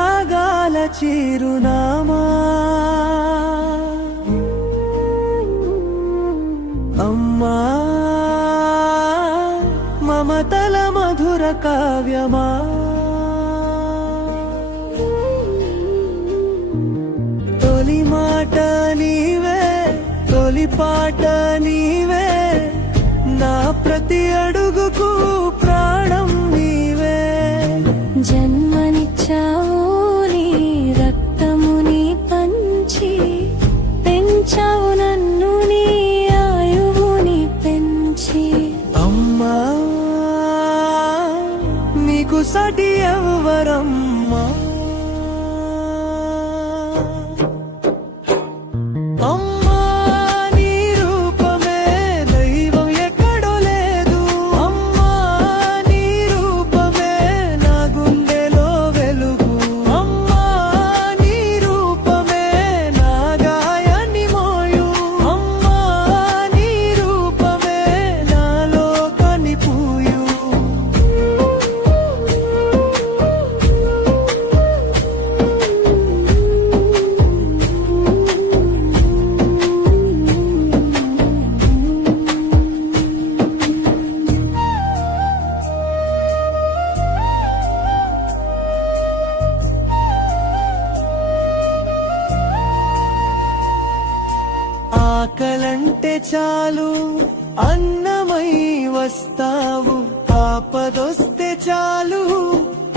అనురాగాల చిరునామా అమ్మా మమతల మధుర కావ్యమా తొలి మాట నీవే తొలి పాట నీవే నా ప్రతి అడుగుకు ప్రాణం నీవే జన్మనిచ్చావు నీ రక్తముని పంచి పెంచావు నన్ను నీ ఆయువుని పెంచి అమ్మా నీకు సాటి ఎవరమ్మా అమ్మా నీ రూపమే దైవం ఎక్కడో లేదు అమ్మా నీ రూపమే నా గుండెలో వెలుగు అమ్మా నీ రూపమే నా గాయాన్ని మోయు అమ్మా నీ రూపమే నాలో కనిపూయు ఆకలంటే చాలు అన్నమై వస్తావు ఆపదొస్తే చాలు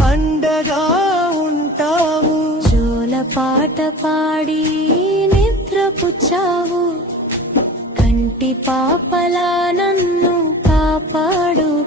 అండగా ఉంటావు జోల పాట పాడి నిద్రపుచ్చావు కంటి పాపలా నన్ను కాపాడుకున్నావు